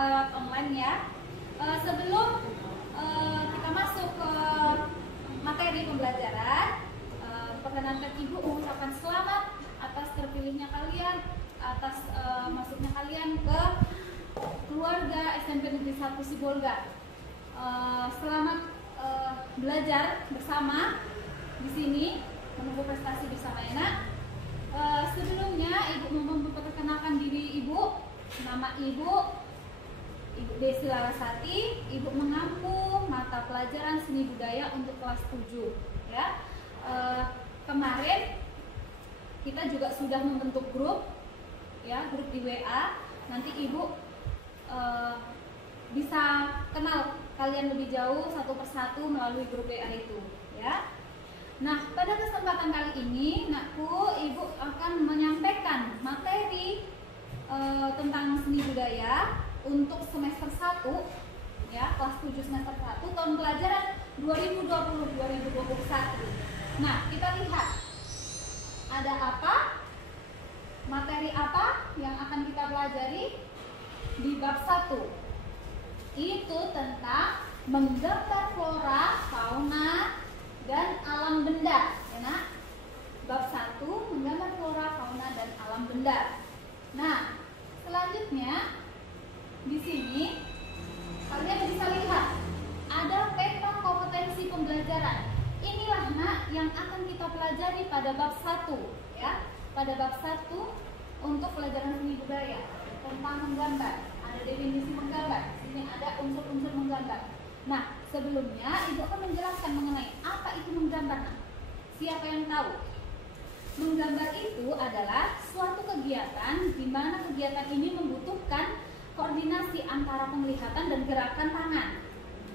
lewat online ya. Sebelum kita masuk ke materi pembelajaran, perkenankan Ibu mengucapkan selamat atas terpilihnya kalian, atas masuknya kalian ke keluarga SMP Negeri 1 Sibolga. Selamat belajar bersama di sini, menunggu prestasi bersama ya nak. Sebelumnya Ibu mau memperkenalkan diri Ibu. Nama Ibu Desi Larasati. Ibu mengampu mata pelajaran seni budaya untuk kelas 7 ya. Kemarin kita juga sudah membentuk grup ya, grup di WA. Nanti Ibu bisa kenal kalian lebih jauh satu persatu melalui grup WA itu ya. Nah, pada kesempatan kali ini nakku, Ibu akan menyampaikan materi tentang seni budaya untuk semester 1 ya, kelas 7 semester 1 tahun pelajaran 2020-2021. Nah, kita lihat ada apa? Materi apa yang akan kita pelajari di bab 1? Itu tentang menggambar flora, fauna, dan alam benda ya nak. Bab 1 menggambar flora, fauna, dan alam benda. Nah, selanjutnya di sini kalian bisa lihat ada peta kompetensi pembelajaran. Inilah nak yang akan kita pelajari pada bab 1 ya. Pada bab 1 untuk pelajaran seni budaya tentang menggambar. Ada definisi menggambar. Sini ada unsur-unsur menggambar. Nah, sebelumnya Ibu akan menjelaskan mengenai apa itu menggambar. Nah, siapa yang tahu? Menggambar itu adalah suatu kegiatan di mana kegiatan ini membutuhkan koordinasi antara penglihatan dan gerakan tangan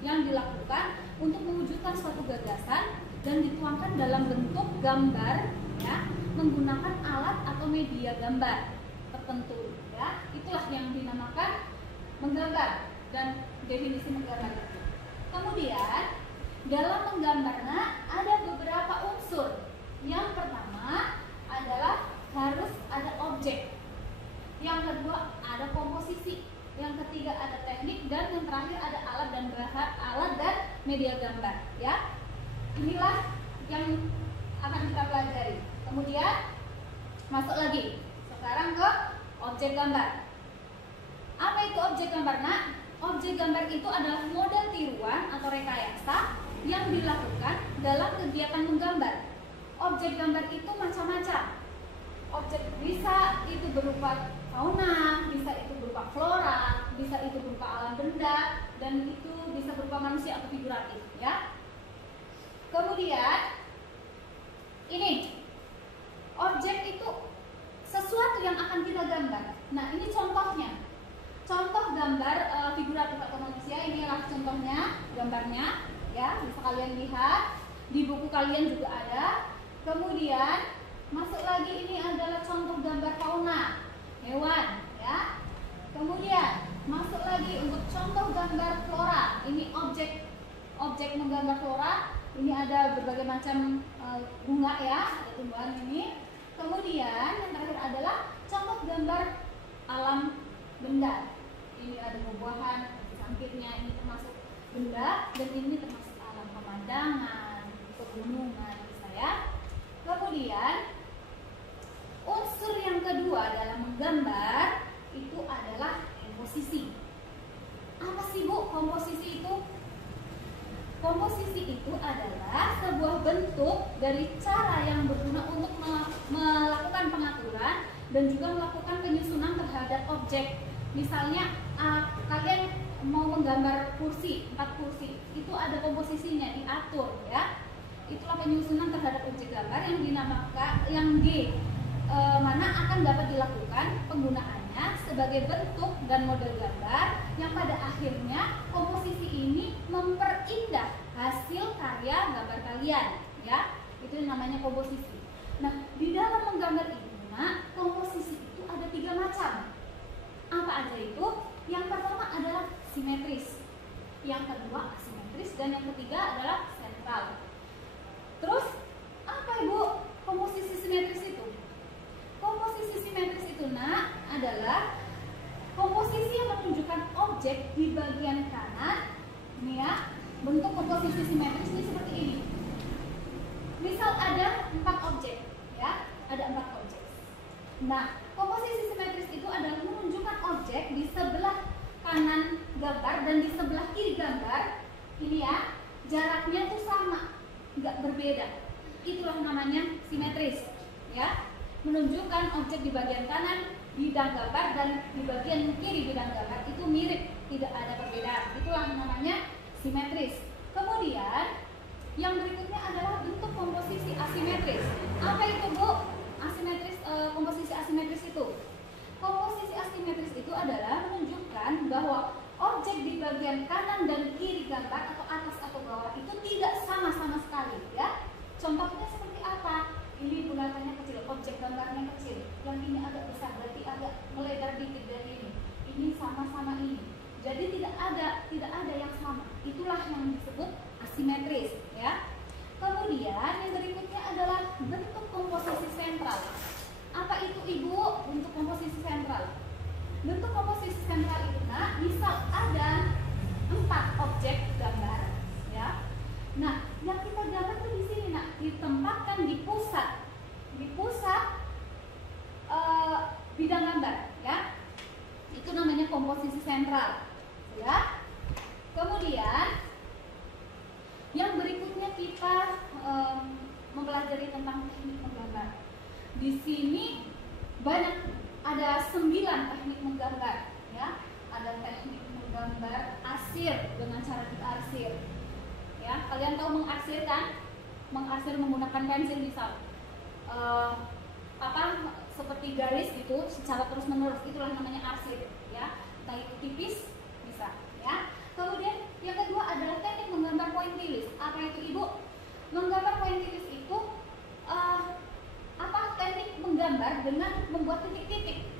yang dilakukan untuk mewujudkan suatu gagasan dan dituangkan dalam bentuk gambar ya, menggunakan alat atau media gambar tertentu ya. Itulah yang dinamakan menggambar dan definisi menggambar itu. Kemudian dalam menggambarnya ada beberapa unsur. Yang pertama adalah harus ada objek. Yang kedua ada komposisi. Yang ketiga ada teknik, dan yang terakhir ada alat dan media gambar ya. Inilah yang akan kita pelajari. Kemudian masuk lagi sekarang ke objek gambar. Apa itu objek gambar nak? Objek gambar itu adalah model tiruan atau rekayasa yang dilakukan dalam kegiatan menggambar. Objek gambar itu macam-macam. Objek bisa itu berupa fauna, bisa itu berupa flora, bisa itu berupa alam benda, dan itu bisa berupa manusia atau figuratif ya. Kemudian ini objek itu sesuatu yang akan kita gambar. Nah, ini contohnya. Contoh gambar figuratif atau manusia, inilah contohnya gambarnya ya, bisa kalian lihat di buku kalian juga ada. Kemudian masuk lagi, ini adalah contoh gambar fauna, hewan ya. Kemudian masuk lagi untuk contoh gambar flora. Ini objek menggambar flora. Ini ada berbagai macam bunga ya, ada tumbuhan ini. Kemudian yang terakhir adalah contoh gambar alam benda. Ini ada buah-buahan, sampirnya ini termasuk benda, dan ini termasuk alam pemandangan, pegunungan bisa ya. Kemudian unsur yang kedua dalam menggambar itu adalah komposisi. Apa sih Bu komposisi itu? Komposisi itu adalah sebuah bentuk dari cara yang berguna untuk melakukan pengaturan dan juga melakukan penyusunan terhadap objek. Misalnya kalian mau menggambar kursi, 4 kursi, itu ada komposisinya, diatur ya. Itulah penyusunan terhadap objek gambar yang dinamakan mana akan dapat dilakukan penggunaannya sebagai bentuk dan model gambar yang pada akhirnya komposisi ini memperindah hasil karya gambar kalian ya. Itu namanya komposisi. Nah, di dalam menggambar ini komposisi itu ada 3 macam. Apa aja itu? Yang pertama adalah simetris, yang kedua asimetris, dan yang ketiga adalah sentral. Terus apa Ibu komposisi simetris itu? Komposisi simetris itu adalah komposisi yang menunjukkan objek di bagian kanan, ini ya, bentuk komposisi simetris ini seperti ini. Misal ada 4 objek, ya, ada 4 objek. Nah, komposisi simetris itu adalah menunjukkan objek di sebelah kanan gambar dan di sebelah kiri gambar, ini ya, jaraknya tuh sama, nggak berbeda. Itulah namanya simetris, ya, menunjukkan objek di bagian kanan bidang gambar dan di bagian kiri bidang gambar itu mirip, tidak ada perbedaan. Itulah namanya simetris. Kemudian yang berikutnya adalah bentuk komposisi asimetris. Apa itu, Bu? Asimetris, komposisi asimetris itu. Komposisi asimetris itu adalah menunjukkan bahwa objek di bagian kanan dan kiri gambar atau atas atau bawah itu tidak sama-sama sekali, ya. Contohnya seperti apa? Ini bulatannya kecil, objek gambarnya kecil. Yang ini agak besar, berarti agak melebar dikit dari ini. Ini sama-sama ini. Jadi tidak ada yang sama. Itulah yang disebut asimetris, ya. Kemudian yang berikutnya adalah bentuk komposisi sentral. Apa itu, Ibu? Bentuk komposisi sentral. Bentuk komposisi sentral itu, nah, misal ada 4 objek gambar, ya. Nah, yang kita gambar tuh di sini, nak, ditempatkan di pusat bidang gambar, ya. Itu namanya komposisi sentral, ya. Kemudian yang berikutnya kita mempelajari tentang teknik menggambar. Di sini banyak, ada 9 teknik menggambar, ya. Ada teknik menggambar arsir dengan cara diarsir. Ya, kalian tahu mengarsir kan? Mengarsir menggunakan pensil misal seperti garis gitu secara terus menerus, itulah namanya arsir, ya. Entah itu tipis bisa, ya. Kemudian yang kedua adalah teknik menggambar pointillis. Apa itu, Ibu? Menggambar pointillis itu teknik menggambar dengan membuat titik-titik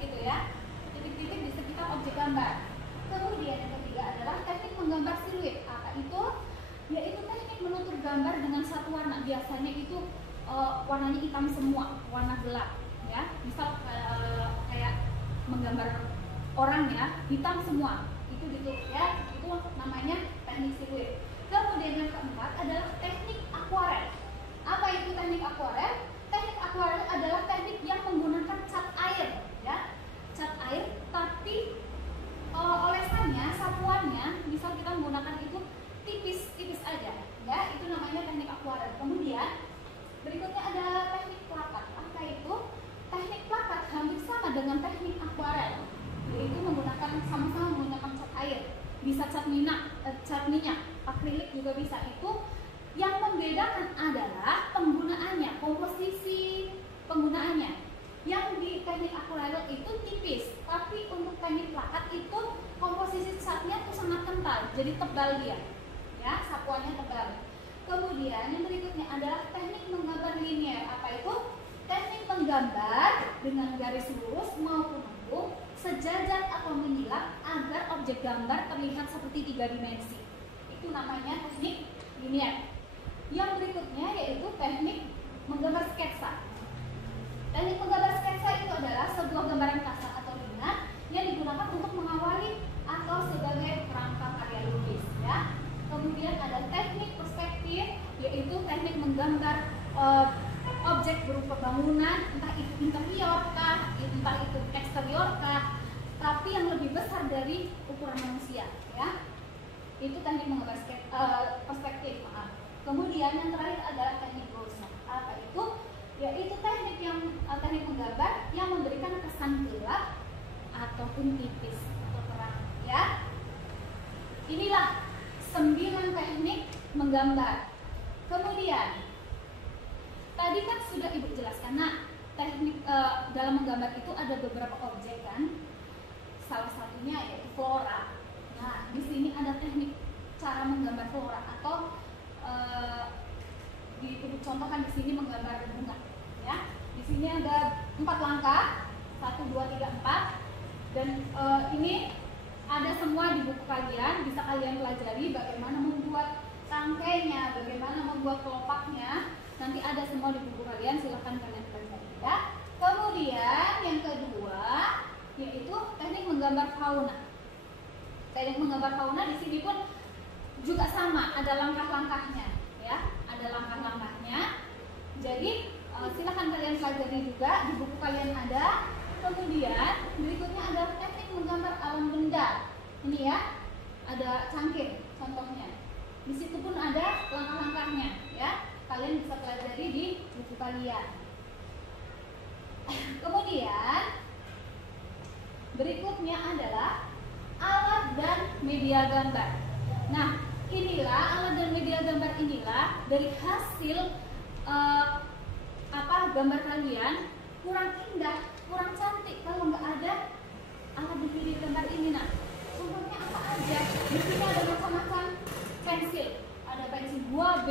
gitu, ya. Titik-titik di sekitar objek gambar. Kemudian yang ketiga adalah teknik menggambar siluet. Apa itu? Yaitu teknik menutur gambar dengan satu warna. Biasanya itu warnanya hitam semua, warna gelap, ya. Misal kayak menggambar orang, ya, hitam semua. Itu gitu, ya. Itu namanya teknik siluet. Kemudian yang keempat adalah teknik akuarel. Apa itu teknik akuarel? Teknik akuarel adalah teknik yang menggunakan cat air, ya. Cat air, tapi olesannya, sapuannya, misal kita menggunakan itu tipis aja, ya. Itu namanya teknik akuarel. Kemudian berikutnya ada teknik plakat. Apa itu? Teknik plakat hampir sama dengan teknik akuarel, yaitu sama-sama menggunakan cat air. Bisa cat minyak, akrilik juga bisa. Itu yang membedakan adalah penggunaannya, komposisi penggunaannya. Yang di teknik akuarel itu tipis, tapi untuk teknik plakat itu komposisi catnya itu sangat kental, jadi tebal dia, ya, sapuannya tebal. Kemudian yang berikutnya adalah teknik menggambar linier. Apa itu? Teknik menggambar dengan garis lurus maupun lengkung, sejajar atau menyilang agar objek gambar terlihat seperti 3 dimensi. Itu namanya teknik linier. Yang berikutnya yaitu teknik menggambar sketsa. Teknik menggambar sketsa itu adalah sebuah gambaran kasar atau ringan yang digunakan untuk mengawali atau sebagai kerangka karya lukis, ya. Kemudian ada teknik perspektif, yaitu teknik menggambar objek berupa bangunan, entah itu interior kah, entah itu eksterior kah, tapi yang lebih besar dari ukuran manusia, ya. Itu teknik menggambar perspektif, maaf. Kemudian yang terakhir adalah teknik Gaussian. Apa itu? Yaitu teknik menggambar yang memberikan kesan gelap ataupun tipis atau terang, ya. Inilah 9 teknik menggambar. Kemudian tadi kan sudah Ibu jelaskan. Nah, teknik dalam menggambar itu ada beberapa objek kan. Salah satunya yaitu flora. Nah, di sini ada teknik cara menggambar flora atau dicontohkan di sini menggambar bunga, ya. Di sini ada 4 langkah, 1, 2, 3, 4, dan ini ada semua di buku kalian. Bisa kalian pelajari bagaimana membuat rangkainya, bagaimana membuat kelopaknya. Nanti ada semua di buku kalian, silahkan kalian pelajari, ya. Kemudian yang kedua yaitu menggambar fauna. Teknik menggambar fauna di sini pun juga sama, ada langkah-langkahnya, ya, ada langkah-langkahnya. Jadi silahkan kalian pelajari juga, di buku kalian ada. Kemudian berikutnya adalah teknik menggambar alam benda. Ini ya, ada cangkir contohnya. Di situ pun ada langkah-langkahnya, ya. Kalian bisa pelajari di buku kalian. Kemudian berikutnya adalah alat dan media gambar. Nah, inilah alat dan media gambar inilah dari hasil gambar kalian kurang indah, kurang cantik kalau nggak ada alat dan media gambar ini. Nah, contohnya apa aja? Di sini ada macam-macam pensil. Ada pensil 2B,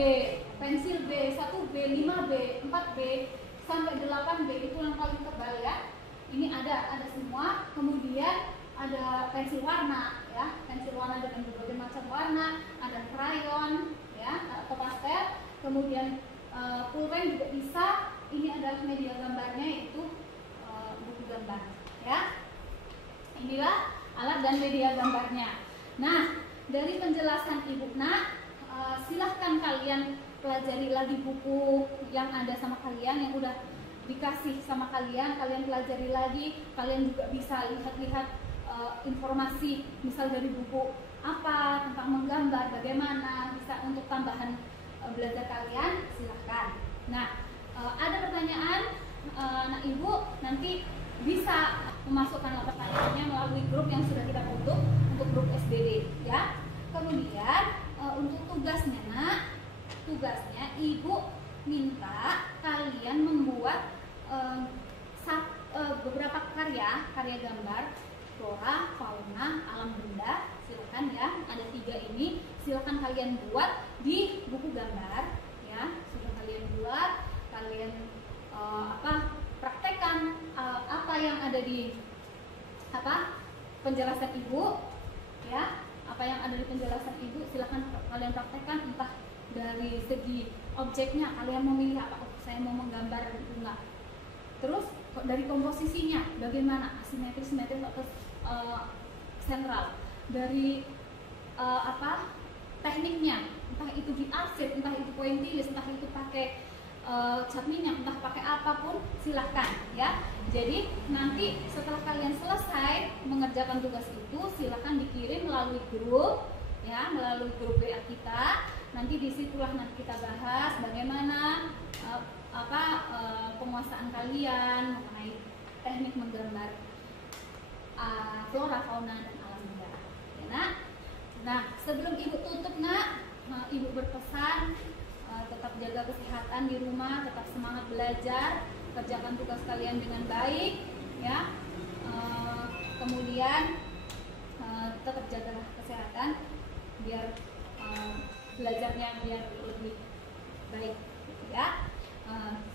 pensil B, 1B, 5B, 4B, sampai 8B, itu yang paling tebal ya. Ini ada semua. Kemudian ada pensil warna ya, pensil warna dengan berbagai macam warna, ada krayon ya atau pastel. Kemudian pulpen juga bisa. Ini adalah media gambarnya, yaitu buku gambar ya. Inilah alat dan media gambarnya. Nah, dari penjelasan Ibu Nak, silahkan kalian pelajari lagi buku yang ada sama kalian, yang udah dikasih sama kalian pelajari lagi. Kalian juga bisa lihat-lihat informasi, misal dari buku apa tentang menggambar, bagaimana bisa untuk tambahan belajar kalian, silahkan. Nah, ada pertanyaan, anak ibu nanti bisa memasukkan pertanyaannya melalui grup yang sudah kita tutup untuk grup SBD ya. Kemudian untuk tugasnya nak, tugasnya ibu minta kalian membuat beberapa karya gambar flora, fauna, alam benda. Silakan ya, ada 3 ini. Silakan kalian buat di buku gambar ya. Sudah kalian buat, kalian praktekkan apa yang ada di penjelasan ibu ya. Apa yang ada di penjelasan ibu silakan kalian praktekkan, entah dari segi objeknya kalian memilih apa. Saya mau menggambar bunga. Terus dari komposisinya bagaimana, asimetris, simetris atau sentral. Dari tekniknya, entah itu diarsip, entah itu pointillis, entah itu pakai cat minyak, entah pakai apapun, silahkan ya. Jadi nanti setelah kalian selesai mengerjakan tugas itu, silahkan dikirim melalui grup ya, melalui grup WA kita. Nanti disitulah nanti kita bahas bagaimana penguasaan kalian mengenai teknik menggambar flora, fauna, dan alam benda ya nak. Nah, sebelum ibu tutup nak, ibu berpesan tetap jaga kesehatan di rumah, tetap semangat belajar, kerjakan tugas kalian dengan baik ya. Kemudian tetap jagalah kesehatan biar belajarnya biar lebih baik ya.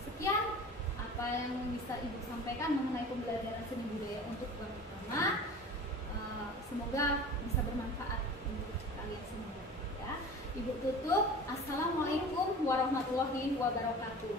Sekian apa yang bisa ibu sampaikan mengenai pembelajaran seni budaya untuk pertama. Semoga bisa bermanfaat untuk kalian semua ya. Ibu tutup. Assalamualaikum warahmatullahi wabarakatuh.